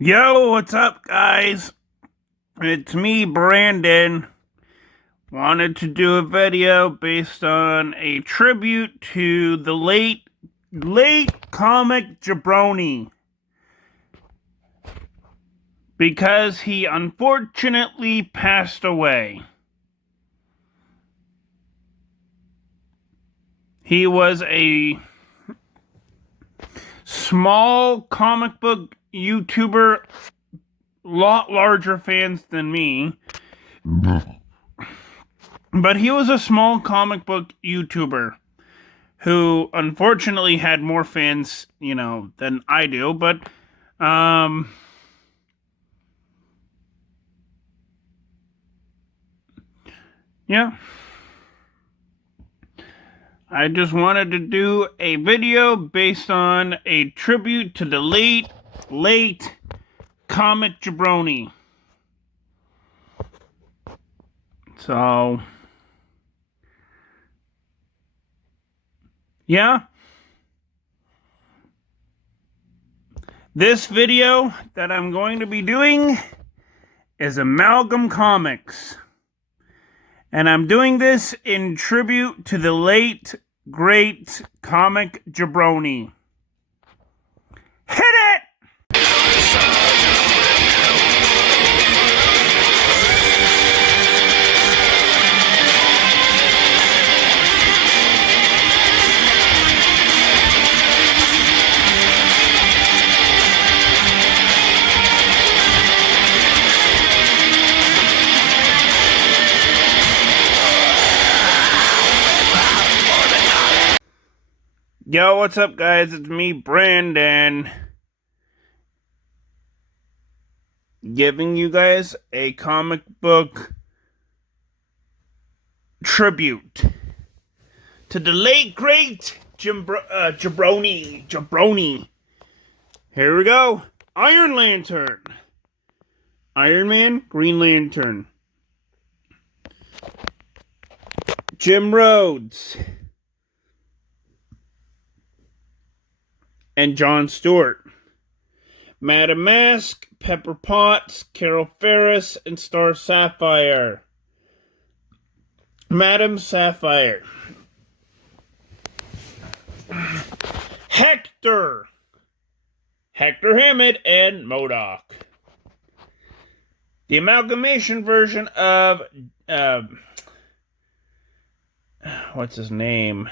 Yo, what's up, guys? It's me, Brandon. Wanted to do a video based on a tribute to the late comic Jabroni, because he unfortunately passed away. He was a small comic book YouTuber, lot larger fans than me. But he was a small comic book YouTuber who unfortunately had more fans, than I do. But, yeah. I just wanted to do a video based on a tribute to the late comic Jabroni. So, yeah. This video that I'm going to be doing is Amalgam Comics. And I'm doing this in tribute to the late, great comic Jabroni. Hit it! Yo, what's up, guys? It's me, Brandon, giving you guys a comic book tribute to the late, great Jabroni. Here we go. Iron Lantern. Iron Man, Green Lantern. Jim Rhodes. And John Stewart. Madam Mask, Pepper Potts, Carol Ferris, and Star Sapphire. Madam Sapphire. Hector Hammond, and MODOK. The amalgamation version of what's his name?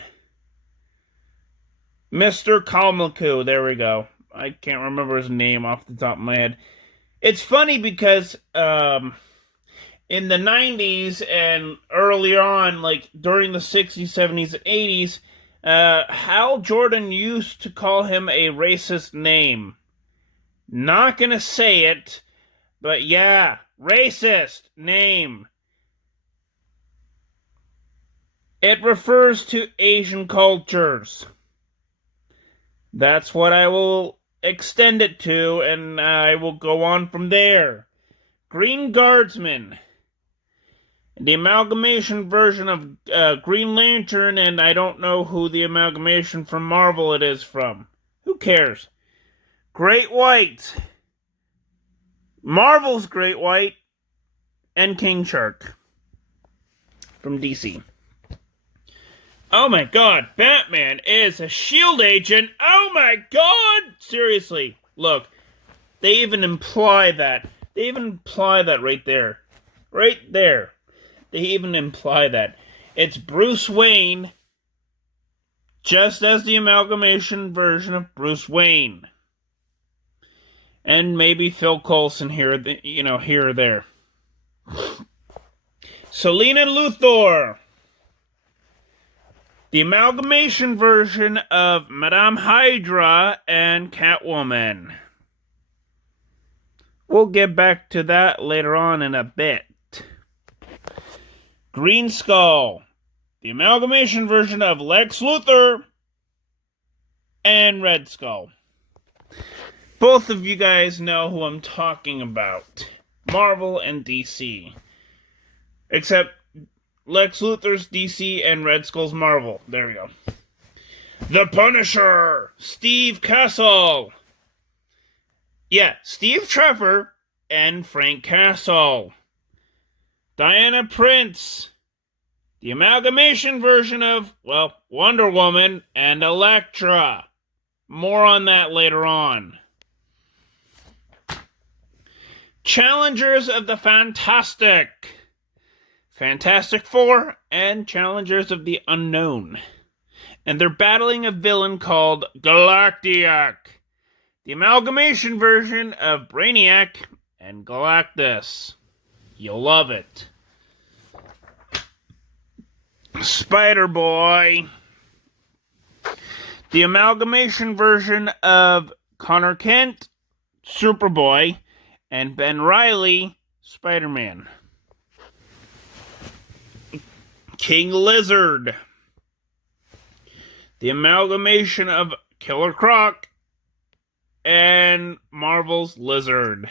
Mr. Kalmaku, there we go. I can't remember his name off the top of my head. It's funny because in the 90s and earlier on, like during the 60s, 70s, and 80s, Hal Jordan used to call him a racist name. Not gonna say it, but yeah, racist name. It refers to Asian cultures. That's what I will extend it to, and I will go on from there. Green Guardsman. The amalgamation version of Green Lantern, and I don't know who the amalgamation from Marvel it is from. Who cares? Great White. Marvel's Great White. And King Shark. From DC. Oh my god, Batman is a SHIELD agent. Oh my god! Seriously, look. They even imply that. They even imply that right there. Right there. They even imply that. It's Bruce Wayne, just as the amalgamation version of Bruce Wayne. And maybe Phil Coulson here, here or there. Selena Luthor. The amalgamation version of Madame Hydra and Catwoman. We'll get back to that later on in a bit. Green Skull. The amalgamation version of Lex Luthor and Red Skull. Both of you guys know who I'm talking about. Marvel and DC. Except Lex Luthor's DC and Red Skull's Marvel. There we go. The Punisher, Steve Castle. Yeah, Steve Trevor and Frank Castle. Diana Prince. The amalgamation version of, well, Wonder Woman and Elektra. More on that later on. Challengers of the Fantastic. Fantastic Four and Challengers of the Unknown. And they're battling a villain called Galactiac. The amalgamation version of Brainiac and Galactus. You'll love it. Spider-Boy. The amalgamation version of Connor Kent, Superboy, and Ben Reilly, Spider-Man. King Lizard. The amalgamation of Killer Croc and Marvel's Lizard.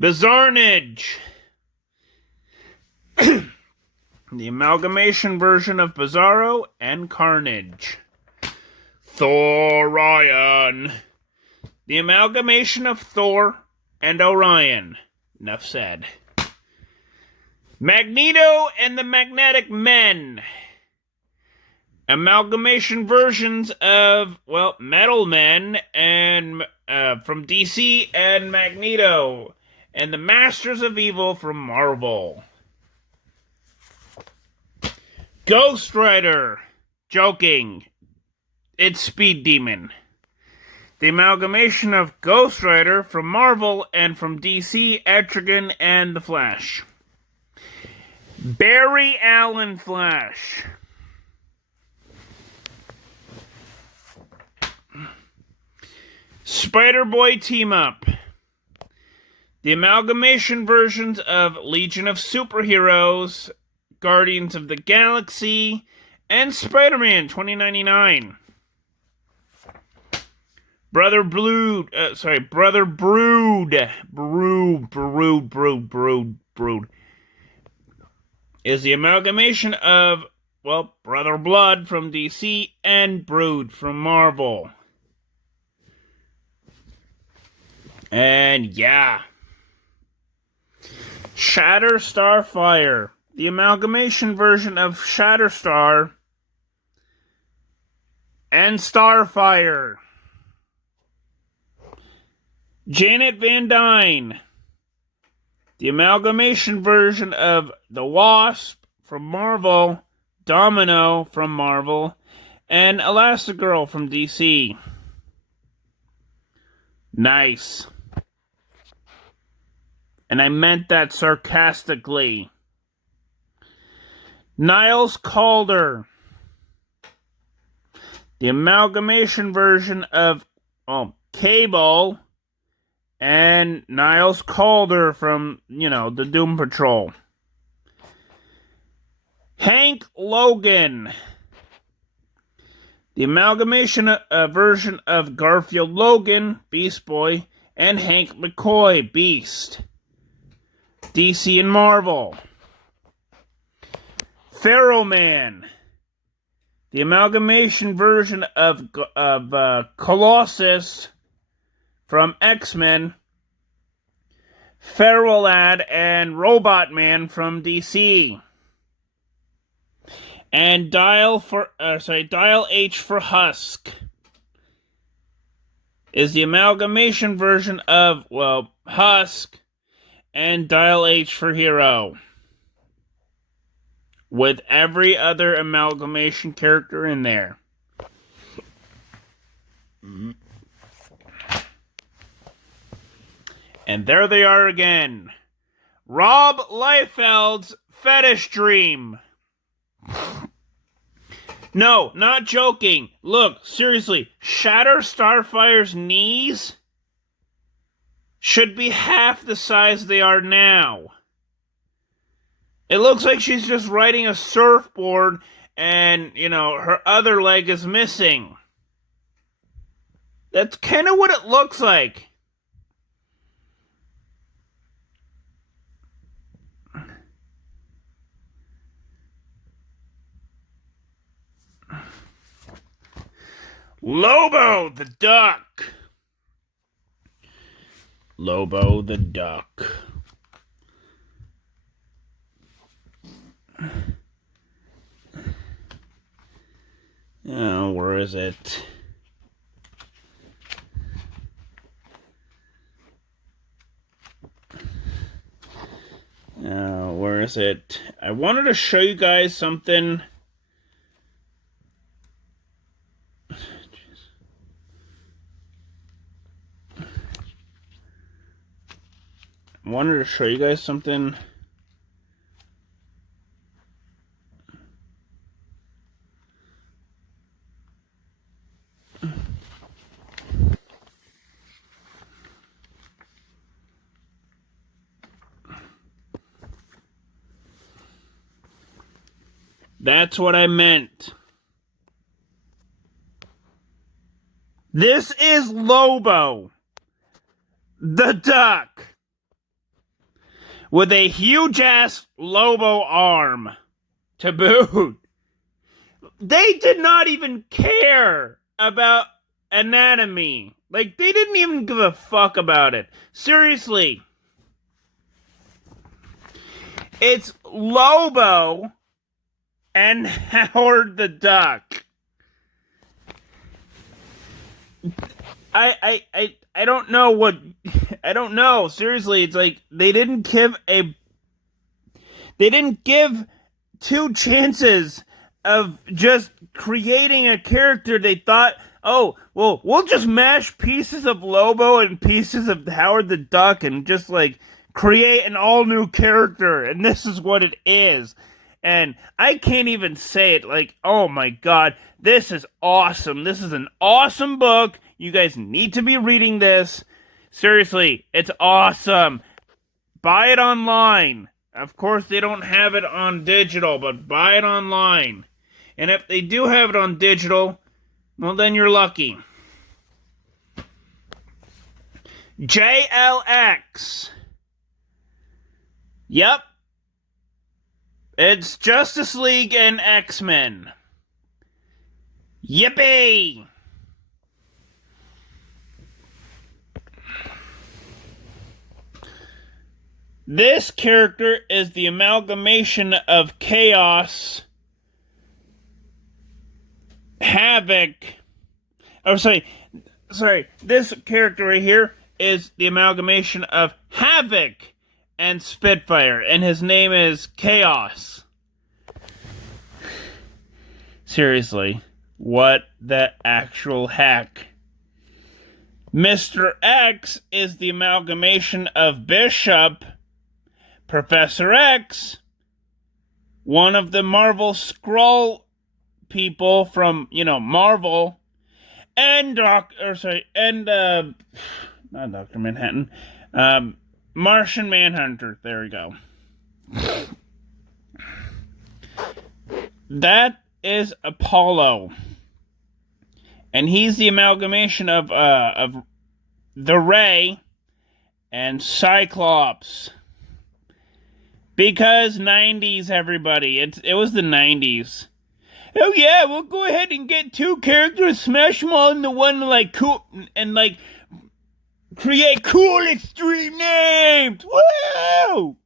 Bizarrenage. The amalgamation version of Bizarro and Carnage. Thorion. The amalgamation of Thor and Orion. Enough said. Magneto and the Magnetic Men. Amalgamation versions of, well, Metal Men and from DC and Magneto. And the Masters of Evil from Marvel. Ghost Rider. Joking. It's Speed Demon. The amalgamation of Ghost Rider from Marvel and from DC, Etrigan, and The Flash. Barry Allen Flash. Spider-Boy Team-Up. The amalgamation versions of Legion of Superheroes, Guardians of the Galaxy, and Spider-Man 2099. Brother Brood is the amalgamation of, well, Brother Blood from DC and Brood from Marvel. And yeah. Shatterstar the amalgamation version of Shatterstar and Starfire. Janet Van Dyne. The amalgamation version of the Wasp from Marvel, Domino from Marvel, and Elastigirl from DC. Nice. And I meant that sarcastically. Niles Calder. The amalgamation version of Cable and Niles Calder from, the Doom Patrol. Hank Logan. The amalgamation version of Garfield Logan, Beast Boy, and Hank McCoy, Beast. DC and Marvel. Pharaoh Man. The amalgamation version of Colossus from X-Men, Feral Lad, and Robot Man from DC. And Dial H for Husk is the amalgamation version of, Husk and Dial H for Hero, with every other amalgamation character in there. And there they are again. Rob Liefeld's Fetish Dream. No, not joking. Look, seriously, Starfire's knees should be half the size they are now. It looks like she's just riding a surfboard and, her other leg is missing. That's kind of what it looks like. Lobo the Duck. Lobo the Duck. Oh, where is it? Where is it? I wanted to show you guys something. I wanted to show you guys something. That's what I meant. This is Lobo the Duck with a huge ass Lobo arm to boot. They did not even care about anatomy. Like, they didn't even give a fuck about it. Seriously. It's Lobo and Howard the Duck. I don't know what... I don't know. Seriously, it's like, they didn't give two chances of just creating a character. They thought, oh, well, we'll just mash pieces of Lobo and pieces of Howard the Duck and just, like, create an all-new character, and this is what it is. And I can't even say it, like, oh my god, this is awesome. This is an awesome book. You guys need to be reading this. Seriously, it's awesome. Buy it online. Of course, they don't have it on digital, but buy it online. And if they do have it on digital, well, then you're lucky. JLX. Yep. It's Justice League and X-Men. Yippee! This character is the amalgamation of Chaos, Havoc. Oh, sorry. This character right here is the amalgamation of Havoc and Spitfire, and his name is Chaos. Seriously, what the actual heck? Mr. X is the amalgamation of Bishop, Professor X, one of the Marvel Skrull people from, Marvel, and not Dr. Manhattan, Martian Manhunter. There we go. That is Apollo. And he's the amalgamation of the Ray and Cyclops. Because 90s, everybody. It was the 90s. Oh yeah, we'll go ahead and get two characters, smash them all into one, like, cool, and, like, create cool extreme names! Woo!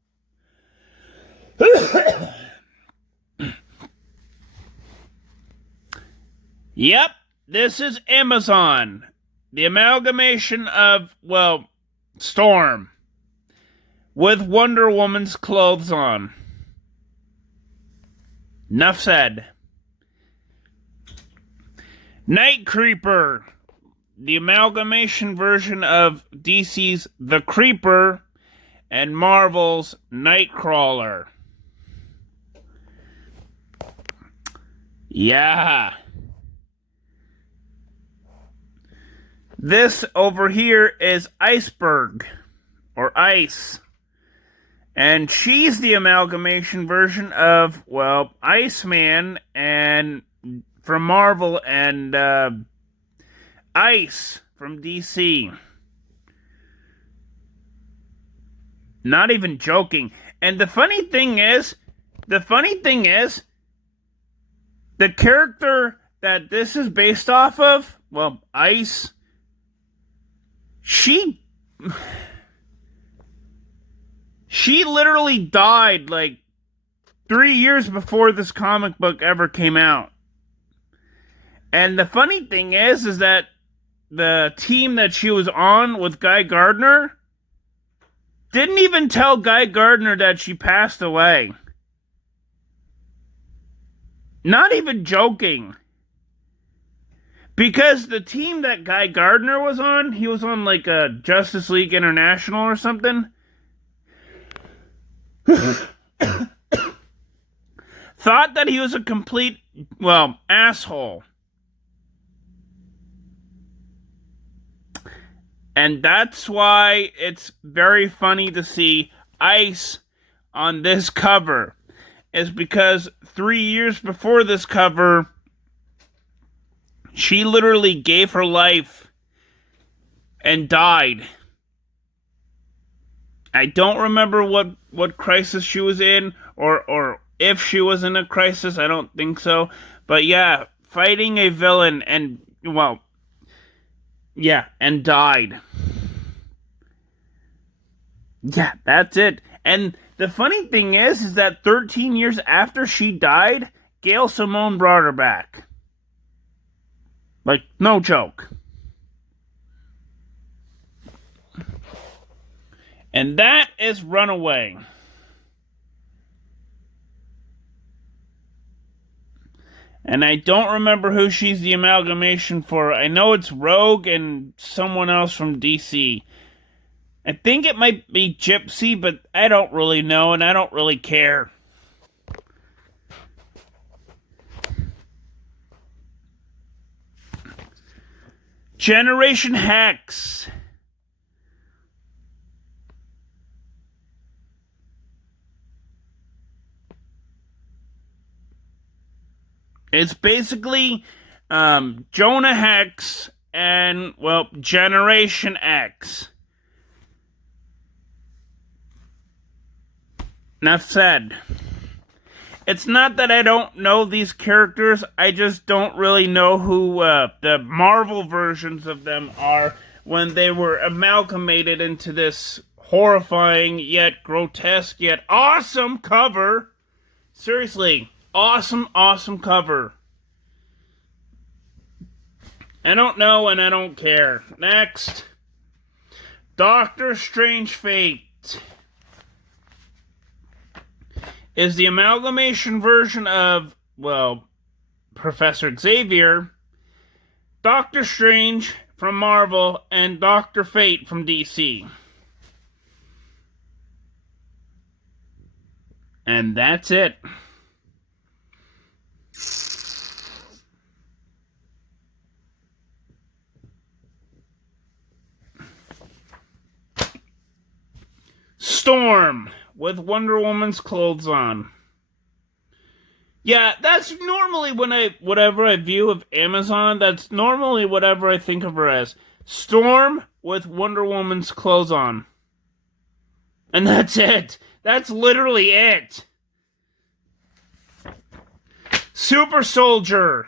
Yep, this is Amazon. The amalgamation of, well, Storm. With Wonder Woman's clothes on. Enough said. Night Creeper. The amalgamation version of DC's The Creeper and Marvel's Nightcrawler. Yeah. This over here is Iceberg, or Ice. And she's the amalgamation version of, well, Iceman and from Marvel and Ice from DC. Not even joking. And the funny thing is, the character that this is based off of, Ice, she literally died like 3 years before this comic book ever came out. And the funny thing is that the team that she was on with Guy Gardner didn't even tell Guy Gardner that she passed away. Not even joking. Because the team that Guy Gardner was on, he was on like a Justice League International or something. Thought that he was a complete, asshole. And that's why it's very funny to see Ice on this cover. Is because 3 years before this cover, she literally gave her life and died. I don't remember what crisis she was in, or if she was in a crisis. I don't think so. But yeah, fighting a villain and died. Yeah, that's it. And the funny thing is that 13 years after she died, Gail Simone brought her back. Like, no joke. And that is Runaway. And I don't remember who she's the amalgamation for. I know it's Rogue and someone else from DC. I think it might be Gypsy, but I don't really know, and I don't really care. Generation Hex. It's basically Jonah Hex and, Generation X. Enough said. It's not that I don't know these characters, I just don't really know who the Marvel versions of them are when they were amalgamated into this horrifying yet grotesque yet awesome cover. Seriously, awesome cover. I don't know and I don't care. Next. Doctor Strange Fate is the amalgamation version of, Professor Xavier, Doctor Strange from Marvel, and Dr. Fate from DC. And that's it. Storm with Wonder Woman's clothes on. Yeah, that's normally whatever I view of Amazon, that's normally whatever I think of her as. Storm with Wonder Woman's clothes on. And that's it. That's literally it. Super Soldier.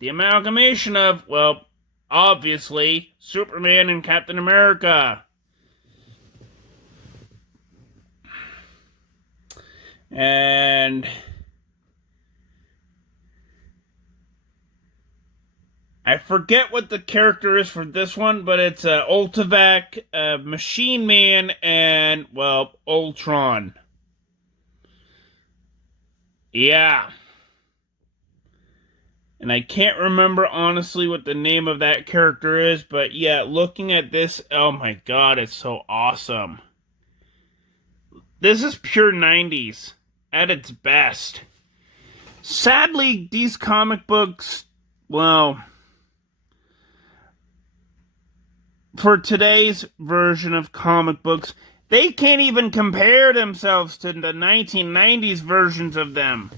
The amalgamation of, obviously, Superman and Captain America. And I forget what the character is for this one, but it's Ultivac, Machine Man, and, Ultron. Yeah. And I can't remember honestly what the name of that character is, but yeah, looking at this, oh my god, it's so awesome. This is pure 90s at its best. Sadly, these comic books, for today's version of comic books, they can't even compare themselves to the 1990s versions of them.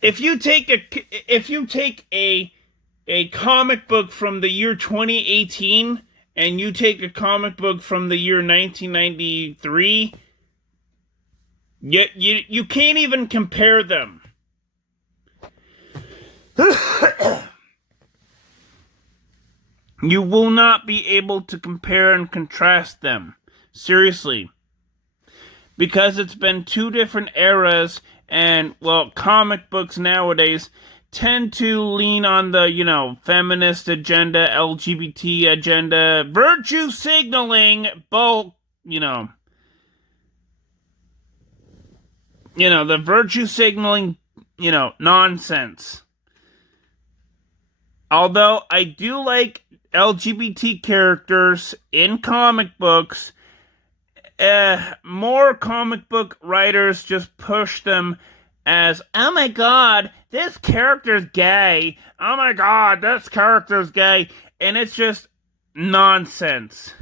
If you take a comic book from the year 2018 and you take a comic book from the year 1993, you can't even compare them. You will not be able to compare and contrast them. Seriously. Because it's been two different eras, and, well, comic books nowadays tend to lean on the, feminist agenda, LGBT agenda, virtue signaling, the virtue signaling, nonsense. Although I do like LGBT characters in comic books, more comic book writers just push them as, oh my god, this character's gay. Oh my god, this character's gay. And it's just nonsense.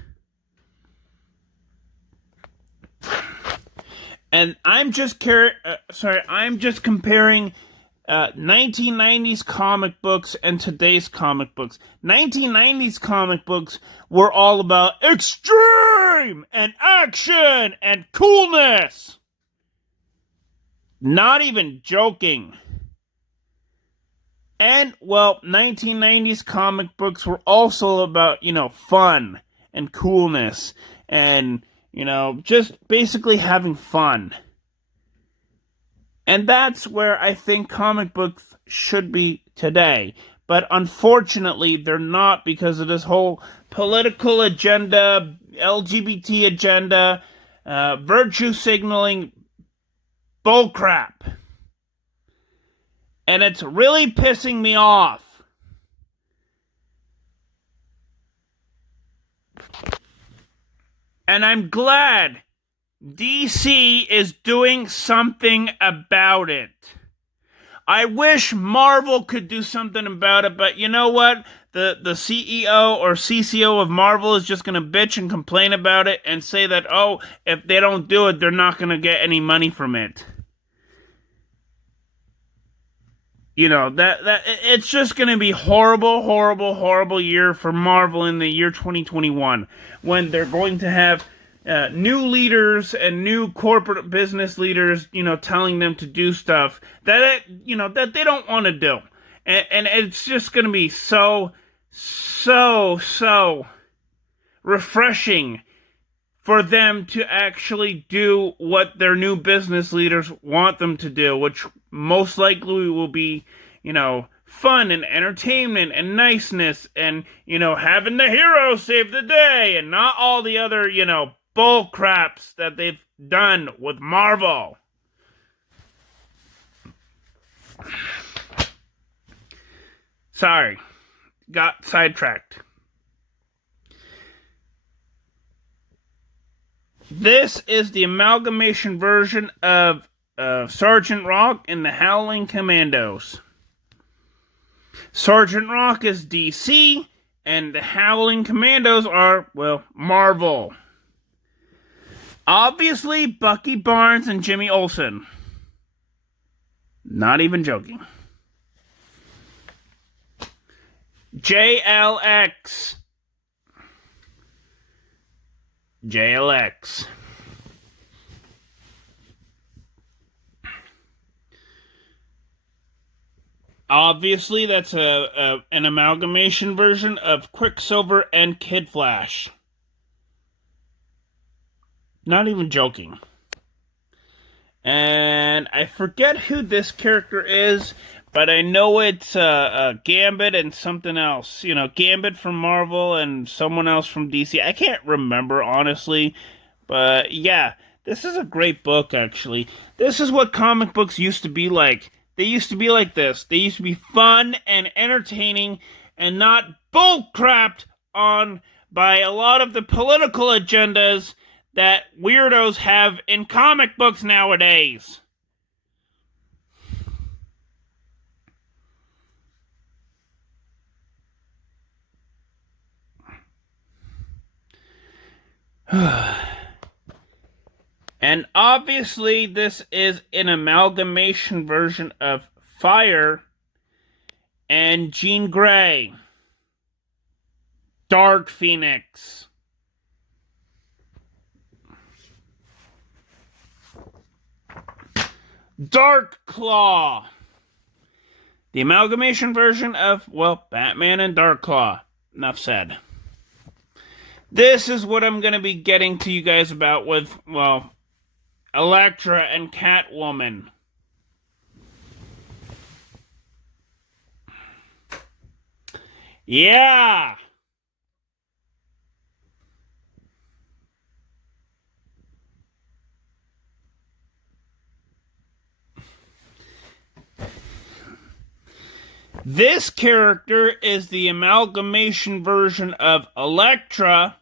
And I'm just comparing 1990s comic books and today's comic books. 1990s comic books were all about extreme and action and coolness. Not even joking. And, well, 1990s comic books were also about, fun and coolness and, just basically having fun. And that's where I think comic books should be today. But unfortunately, they're not, because of this whole political agenda, LGBT agenda, virtue signaling bullcrap. And it's really pissing me off. And I'm glad DC is doing something about it. I wish Marvel could do something about it, but you know what? The CEO or CCO of Marvel is just going to bitch and complain about it and say that, oh, if they don't do it, they're not going to get any money from it. That it's just going to be horrible year for Marvel in the year 2021, when they're going to have new leaders and new corporate business leaders, telling them to do stuff that they don't want to do, and it's just going to be so refreshing for them to actually do what their new business leaders want them to do, which most likely will be, fun and entertainment and niceness and, having the hero save the day and not all the other, bull craps that they've done with Marvel. Sorry, got sidetracked. This is the amalgamation version of Sergeant Rock and the Howling Commandos. Sergeant Rock is DC, and the Howling Commandos are, well, Marvel. Obviously, Bucky Barnes and Jimmy Olsen. Not even joking. JLX. Obviously, that's an amalgamation version of Quicksilver and Kid Flash. Not even joking. And I forget who this character is, but I know it's Gambit and something else. Gambit from Marvel and someone else from DC. I can't remember, honestly. But yeah, this is a great book, actually. This is what comic books used to be like. They used to be like this. They used to be fun and entertaining and not bull-crapped on by a lot of the political agendas that weirdos have in comic books nowadays. And obviously, this is an amalgamation version of Fire and Jean Grey. Dark Phoenix. Dark Claw. The amalgamation version of, well, Batman and Dark Claw. enough said. This is what I'm going to be getting to you guys about with, well, Elektra and Catwoman. Yeah! This character is the amalgamation version of Elektra,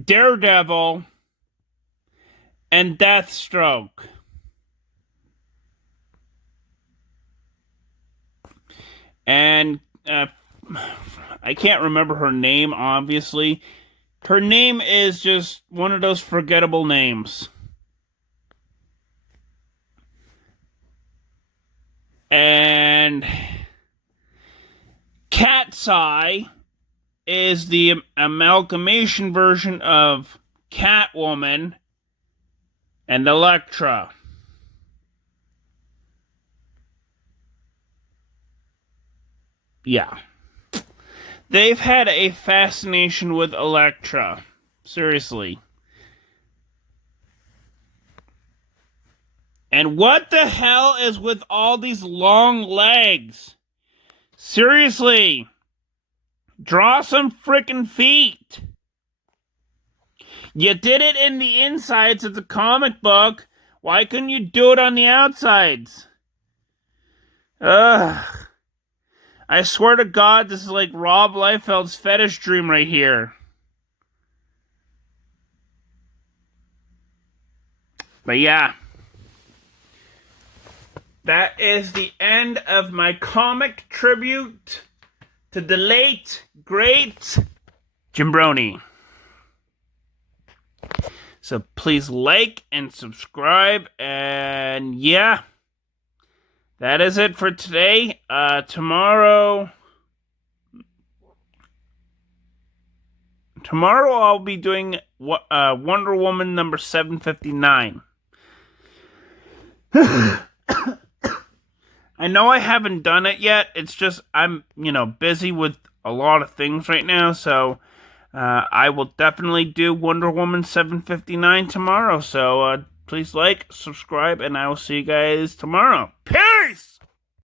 Daredevil, and Deathstroke. And I can't remember her name, obviously. Her name is just one of those forgettable names. And Cat's Eye is the amalgamation version of Catwoman and Elektra. Yeah. They've had a fascination with Elektra. Seriously. And what the hell is with all these long legs? Seriously. Draw some frickin' feet. You did it in the insides of the comic book. Why couldn't you do it on the outsides? Ugh. I swear to God, this is like Rob Liefeld's fetish dream right here. But yeah. That is the end of my comic tribute to the late, great Jimbroni. So please like and subscribe. And yeah. That is it for today. Tomorrow I'll be doing Wonder Woman number 759. I know I haven't done it yet. It's just I'm, busy with a lot of things right now. So I will definitely do Wonder Woman 759 tomorrow. So please like, subscribe, and I will see you guys tomorrow. Peace!